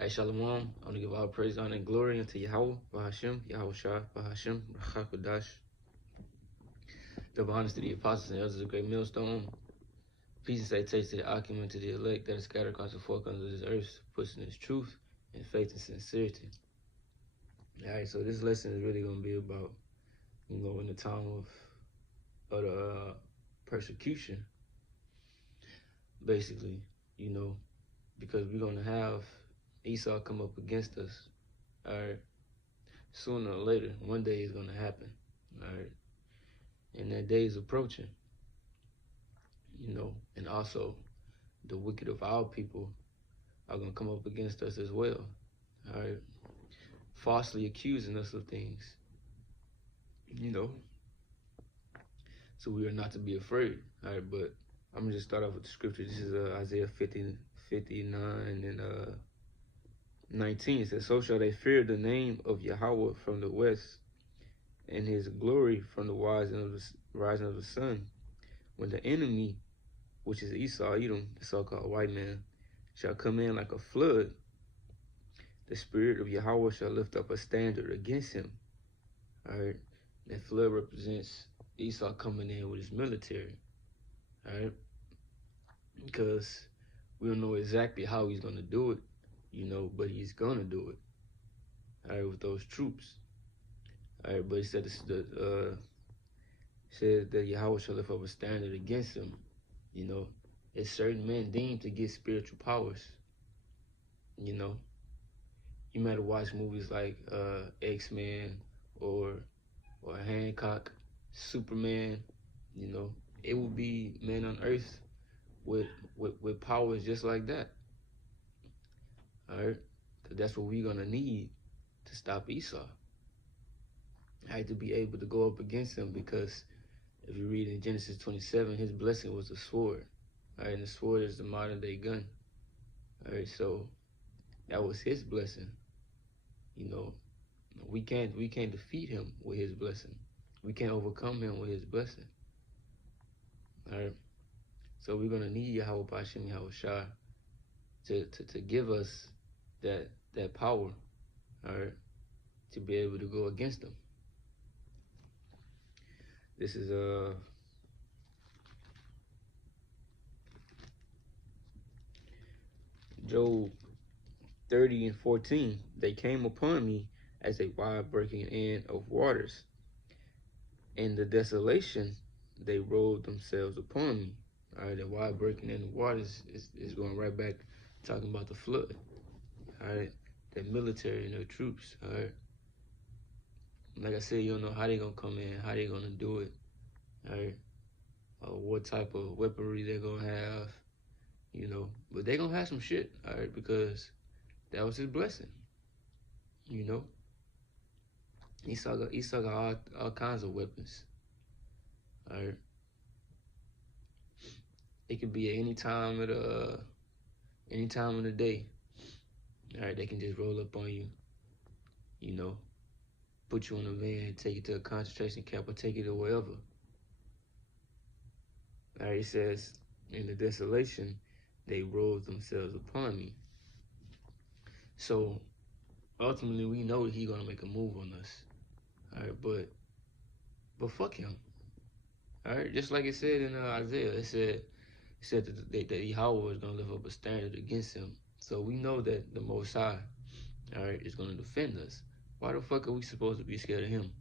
Hey, Shalom. I want to give all praise, honor, and glory unto Yahweh, Bahashim, Yahweh Shah, Bahashim, Rachakodash. Double honors to the apostles and elders of the great millstone. Peace and salutation to the occupant, to the elect that are scattered across the four corners of this earth, pushing His truth and faith and sincerity. All right, so this lesson is really going to be about, in the time of the persecution, basically, because we're going to have Esau come up against us, all right? Sooner or later, one day it's going to happen, all right? And that day is approaching, and also the wicked of our people are going to come up against us as well, all right? Falsely accusing us of things, so we are not to be afraid, all right? But I'm going to just start off with the scripture. This is Isaiah 59 and 19. It says, "So shall they fear the name of Yahweh from the west, and his glory from the rising of the sun. When the enemy, which is Esau, Edom, the so-called white man, shall come in like a flood, the spirit of Yahweh shall lift up a standard against him." All right, that flood represents Esau coming in with his military. All right, because we don't know exactly how he's going to do it, but he's going to do it. All right, with those troops. All right, but he said said that Yahweh shall lift up a standard against him. It's certain men deemed to get spiritual powers. You might have watched movies like X-Men or Hancock, Superman. It will be men on Earth with powers just like that. All right, because that's what we're gonna need to stop Esau. I had to be able to go up against him, because if you read in Genesis 27, his blessing was a sword. All right, and the sword is the modern day gun. All right, so that was his blessing. We can't defeat him with his blessing. We can't overcome him with his blessing. All right, so we're gonna need Yahweh Bashim Yahweh Shah to give us that power. All right, to be able to go against them. This is Job 30 and 14. "They came upon me as a wide breaking in of waters. In the desolation, they rolled themselves upon me." All right, the wide breaking in of waters is going right back talking about the flood. All right, the military and their troops. All right, like I said, you don't know how they're going to come in, how they're going to do it. All right, what type of weaponry they're going to have, but they're going to have some shit, all right, because that was his blessing. Esau got all kinds of weapons. All right, it could be at any time of the day. All right, they can just roll up on you. Put you in a van, take you to a concentration camp, or take you to wherever. All right, it says, "In the desolation, they rolled themselves upon me." So ultimately, we know that he's gonna make a move on us. All right, but fuck him. All right, just like it said in Isaiah, it said that Yahweh was gonna lift up a standard against him. So we know that the Most High, all right, is gonna defend us. Why the fuck are we supposed to be scared of him?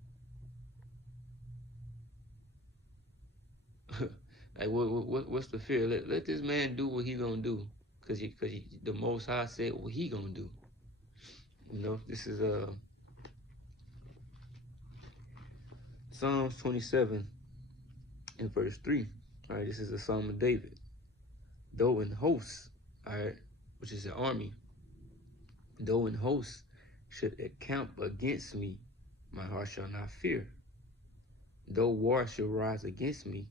Like, what's the fear? Let this man do what he gonna do, cause the Most High said what he gonna do. This is Psalms 27 and verse 3. All right, this is a Psalm of David. "Though in hosts," all right, which is an army, "though in hosts should encamp against me, my heart shall not fear. Though war shall rise against me,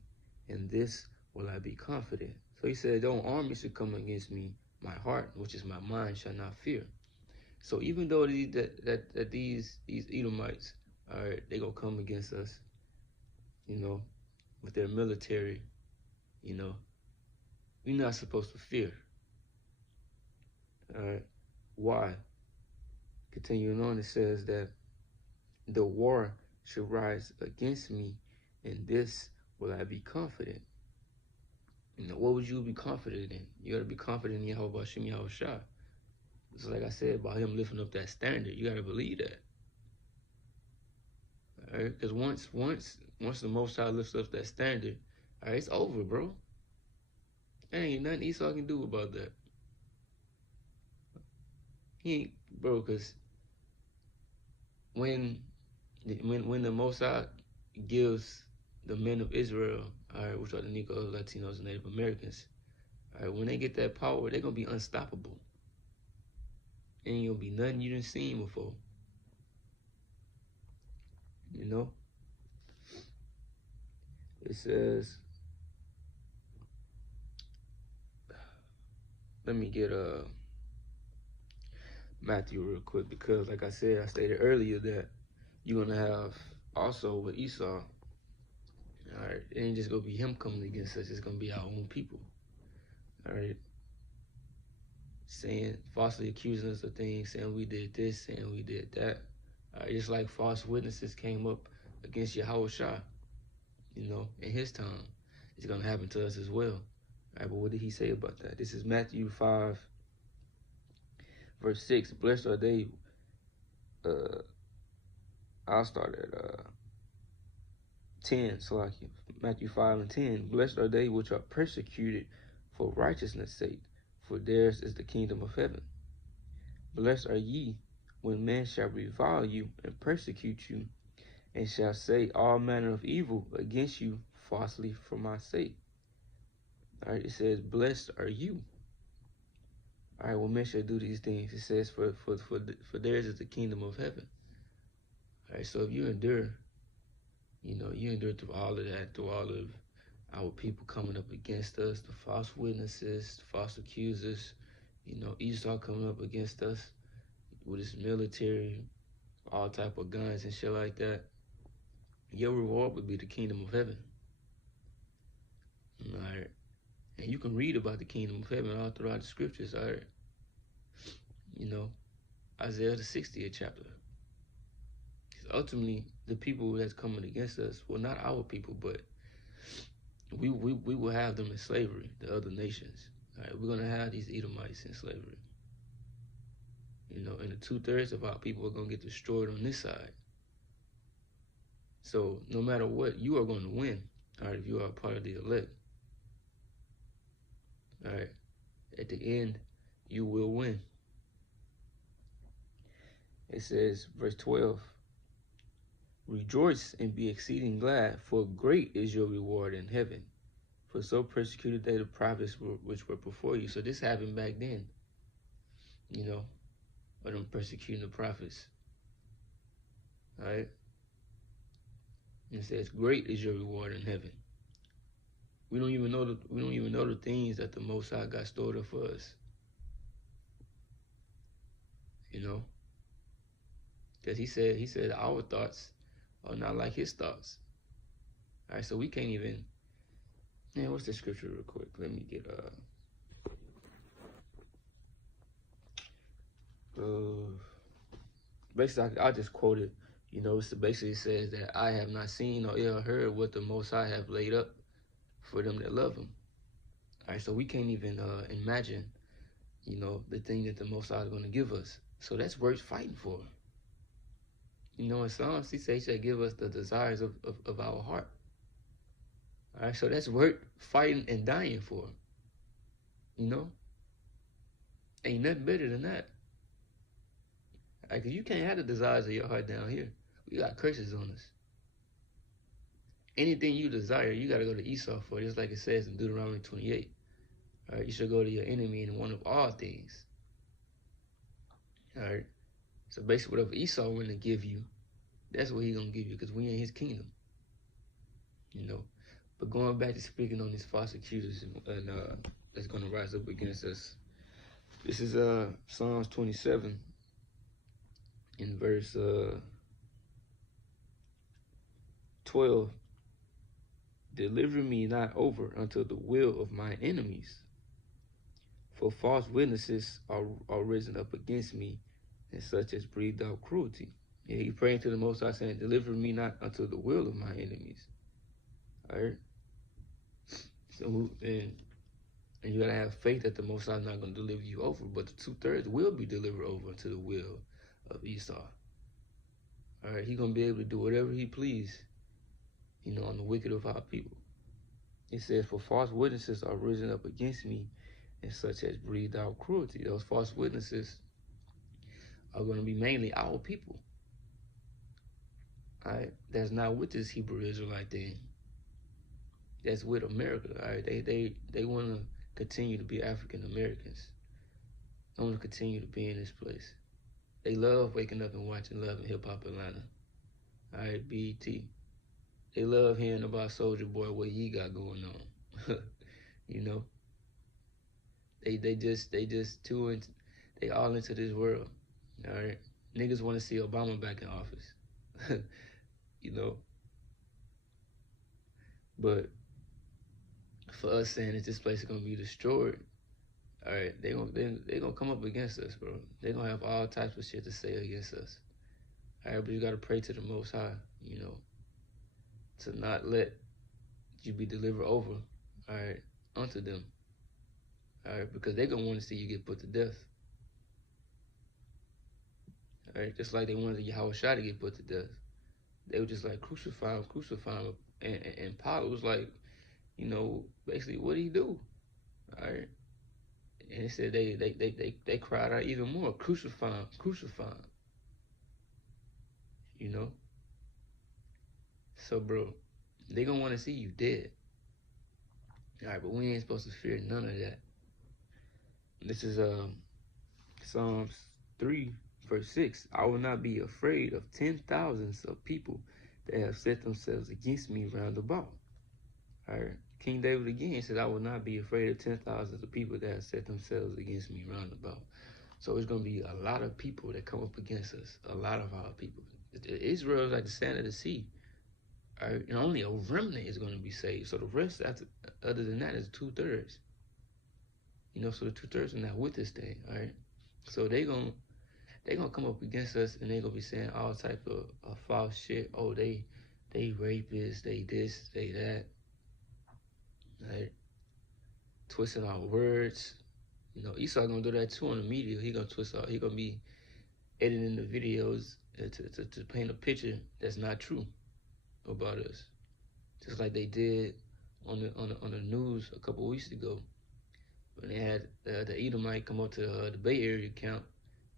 in this will I be confident." So he said, though army should come against me, my heart, which is my mind, shall not fear. So even though these Edomites, all right, they gonna come against us, with their military, we're not supposed to fear. All right, Why? Continuing on, it says that the war should rise against me, and this will I be confident. What would you be confident in? You gotta be confident in Yahweh Hashem Yahushua. It's like I said about him lifting up that standard. You gotta believe that. All right? Because once the Most High lifts up that standard, all right, it's over, bro. There ain't nothing Esau can do about that. He ain't, bro, because when the Most High gives the men of Israel, all right, which are the Negroes, Latinos, and Native Americans, all right, when they get that power, they're gonna be unstoppable. Ain't gonna be nothing you didn't seen before. You know? It says, let me get Matthew real quick, because like I said, I stated earlier that you're gonna have also with Esau, all right, it ain't just gonna be him coming against us, it's gonna be our own people. All right. Saying, falsely accusing us of things, saying we did this, saying we did that. Just like false witnesses came up against Yahushua, in his time. It's going to happen to us as well. All right, but what did he say about that? This is Matthew 5, verse 6. Blessed are they, I'll start at 10, so like Matthew 5 and 10. Blessed are they which are persecuted for righteousness' sake, for theirs is the kingdom of heaven. Blessed are ye when men shall revile you and persecute you, and shall say all manner of evil against you falsely for my sake. All right, it says, blessed are you. All right, when men shall do these things, it says, for theirs is the kingdom of heaven. All right, so if you endure, you endure through all of that, through all of our people coming up against us, the false witnesses, the false accusers, Esau coming up against us with his military, all type of guns and shit like that. Your reward would be the kingdom of heaven. All right. And you can read about the kingdom of heaven all throughout the scriptures, all right? Isaiah the 60th chapter. Because ultimately, the people that's coming against us, well, not our people, but we will have them in slavery, the other nations. All right, we're going to have these Edomites in slavery. And the 2/3 of our people are going to get destroyed on this side. So no matter what, you are going to win, all right, if you are a part of the elect. All right, at the end, you will win. It says, verse 12, rejoice and be exceeding glad, for great is your reward in heaven. For so persecuted they the prophets which were before you. So this happened back then, of them persecuting the prophets. All right. And it says, great is your reward in heaven. We don't even know the things that the Most High got stored up for us. Because he said our thoughts are not like his thoughts. All right, so we can't even. Man, what's the scripture real quick? Let me get basically I'll just quote it. It basically says that I have not seen or ever heard what the Most High have laid up for them that love him. All right, so we can't even imagine, the thing that the Most High is going to give us. So that's worth fighting for. In Psalms, he says he shall give us the desires of our heart. All right, so that's worth fighting and dying for. Ain't nothing better than that. All right, 'cause you can't have the desires of your heart down here. We got curses on us. Anything you desire, you got to go to Esau for, just like it says in Deuteronomy 28. All right, you should go to your enemy in one of all things. All right, so basically whatever Esau want to give you, that's what he's going to give you, because we in his kingdom. But going back to speaking on these false accusers and that's going to rise up against us. This is Psalms 27 in verse 12. Deliver me not over unto the will of my enemies, For false witnesses are risen up against me, and such as breathed out cruelty. Yeah, he praying to the Most High saying, deliver me not unto the will of my enemies. All right? So, and you gotta have faith that the Most High is not gonna deliver you over, but the 2/3 will be delivered over to the will of Esau. All right, he gonna be able to do whatever he please, on the wicked of our people. It says, for false witnesses are risen up against me, and such as breathed out cruelty. Those false witnesses are gonna be mainly our people. All right, that's not with this Hebrew Israelite thing. That's with America. All right, they want to continue to be African Americans. They want to continue to be in this place. They love waking up and watching Love and Hip Hop Atlanta. All right, BET. They love hearing about Soulja Boy, what he got going on. They just they all into this world. All right, niggas want to see Obama back in office. But for us saying that this place is gonna be destroyed, all right, they gonna come up against us, bro. They gonna have all types of shit to say against us. All right, but you gotta pray to the Most High, to not let you be delivered over, all right, unto them, all right, because they gonna want to see you get put to death. All right, just like they wanted Yahushua to get put to death. They were just like, crucify him, and Pilate was like, basically, what did he do? All right. And it said they cried out even more, crucify him. So, bro, they gonna want to see you dead. All right, but we ain't supposed to fear none of that. This is Psalms 3, verse 6. I will not be afraid of 10,000s of people that have set themselves against me round about. All right. King David again said, I will not be afraid of 10,000s of people that have set themselves against me round about. So it's going to be a lot of people that come up against us, a lot of our people. Israel is like the sand of the sea. All right? And only a remnant is going to be saved. So the rest, other than that, is 2/3. So the 2/3 are not with this thing, all right? So they're gonna come up against us, and they're going to be saying all type of false shit. Oh, they rapists, they this, they that. Right? Twisting our words. Esau gonna do that too on the media. He gonna twist out. He gonna be editing the videos to paint a picture that's not true about us. Just like they did on the news a couple weeks ago when they had the Edomite come up to the Bay Area account,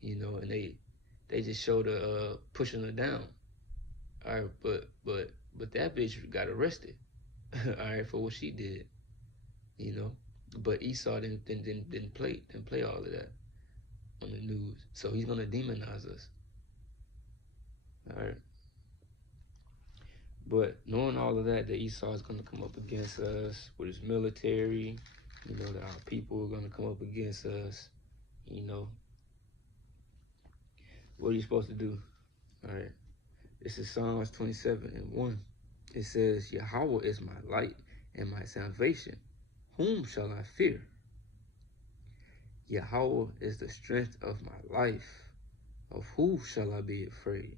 and they just showed her pushing her down. All right, but that bitch got arrested. All right, for what she did. But Esau didn't play all of that on the news. So he's gonna demonize us. All right. But knowing all of that Esau is gonna come up against us with his military, that our people are gonna come up against us, what are you supposed to do? All right. This is Psalms 27:1. It says, Yahweh is my light and my salvation. Whom shall I fear? Yahweh is the strength of my life. Of who shall I be afraid?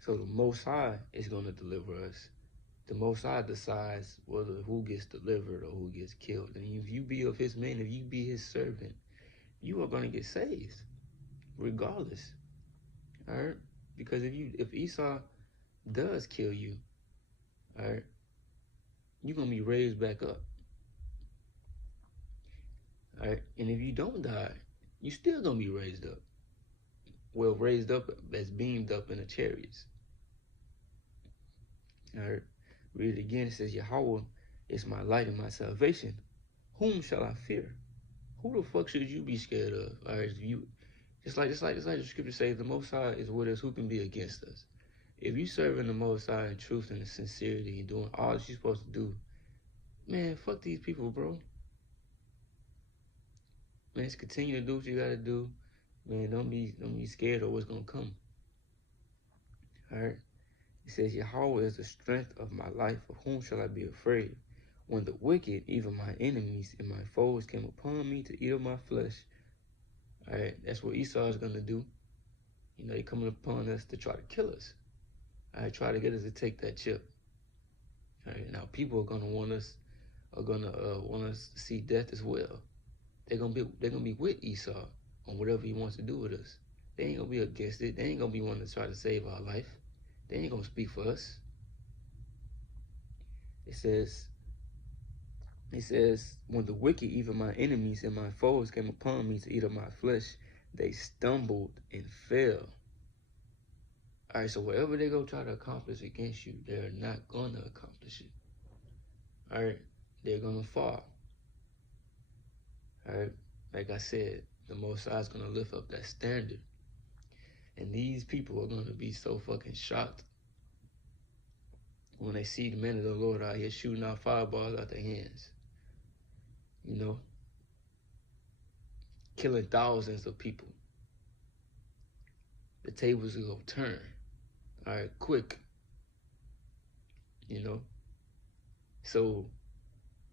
So the Most High is going to deliver us. The Most High decides who gets delivered or who gets killed. And if you be of his man, if you be his servant, you are going to get saved, regardless. All right? Because if Esau does kill you, all right, you're going to be raised back up. All right, and if you don't die, you still gonna be raised up. Well, raised up as beamed up in the chariots. All right, read it again. It says, Yahweh is my light and my salvation. Whom shall I fear? Who the fuck should you be scared of? All right, just like the scripture says, the Most High is with us. Who can be against us? If you serving the Most High in truth and in sincerity and doing all that you're supposed to do, man, fuck these people, bro. Man, just continue to do what you gotta do. Man, don't be scared of what's gonna come. All right. It says, Yahweh is the strength of my life. Of whom shall I be afraid? when the wicked, even my enemies and my foes, came upon me to eat of my flesh. All right, that's what Esau is gonna do. You know, they coming upon us to try to kill us. All right, try to get us to take that chip. All right, now people are gonna want us to see death as well. They're gonna be with Esau on whatever he wants to do with us. They ain't gonna be against it. They ain't gonna be wanting to try to save our life. They ain't gonna speak for us. It says, when the wicked, even my enemies and my foes, came upon me to eat of my flesh, they stumbled and fell. All right, so whatever they go try to accomplish against you, they're not gonna accomplish it. All right, they're gonna fall. All right, like I said, the Most High is gonna lift up that standard, and these people are gonna be so fucking shocked when they see the men of the Lord out here shooting out fireballs out their hands. You know, killing thousands of people. The tables will turn. All right, quick. You know, so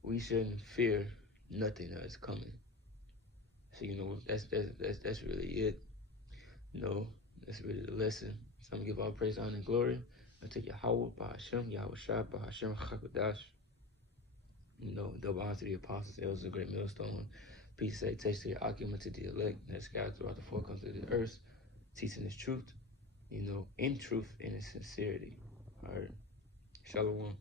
we shouldn't fear nothing that's coming. So you know, that's really it. You know, that's really the lesson. So I'm gonna give all praise, honor, and glory unto Yahweh, Bahashem, Yahweh Shai, Bahashem, Chakadash. You know, double honor to the apostles, elders, a great millstone. Peace, salutation to the occupant, to the elect, that's scattered throughout the four corners of the earth, teaching His truth, you know, in truth and in sincerity. All right, Shalom.